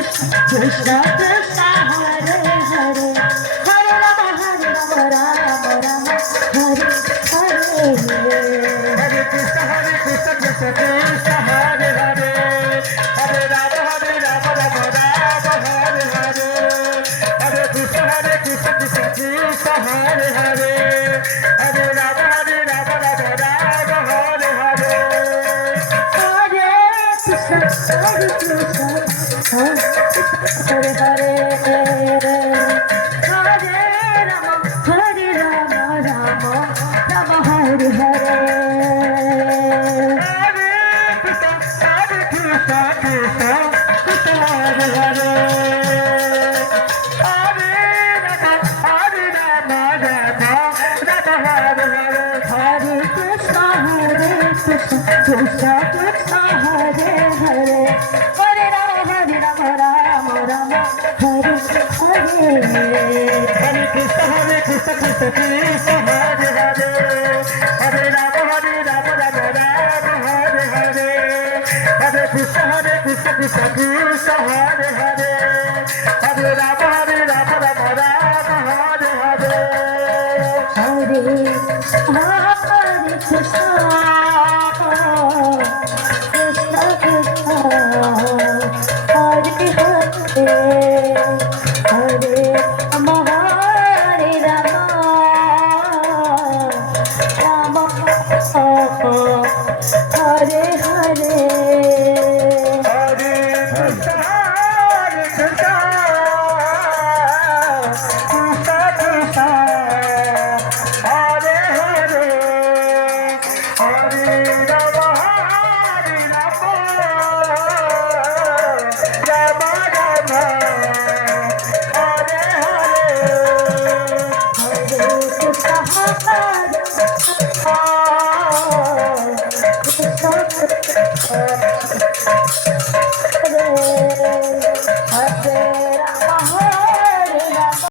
Krishna Krishna Hare Hare Hare Rama Rama Rama Hare Hare Hare Krishna Krishna Krishna Hare Hare Hare Rama Rama Rama Hare Hare Hare Krishna Krishna Krishna Hare Hare Hare Rama Rama Rama Hare Hare Hare Krishna Hare Hare Hare Rama Rama Rama Hare Hare Hare Krishna Krishna Krishna Hare Hare Hare Rama Rama Rama Hare Hare Hare Krishna Krishna Krishna Hare Hare Hare Rama Rama Rama Hare Hare Hare Krishna Krishna Krishna Hare Hare Hare Rama Rama Rama Hare Hare Hare Krishna Krishna Krishna Hare Hare Hare Rama Rama Hare Hare Hare Krishna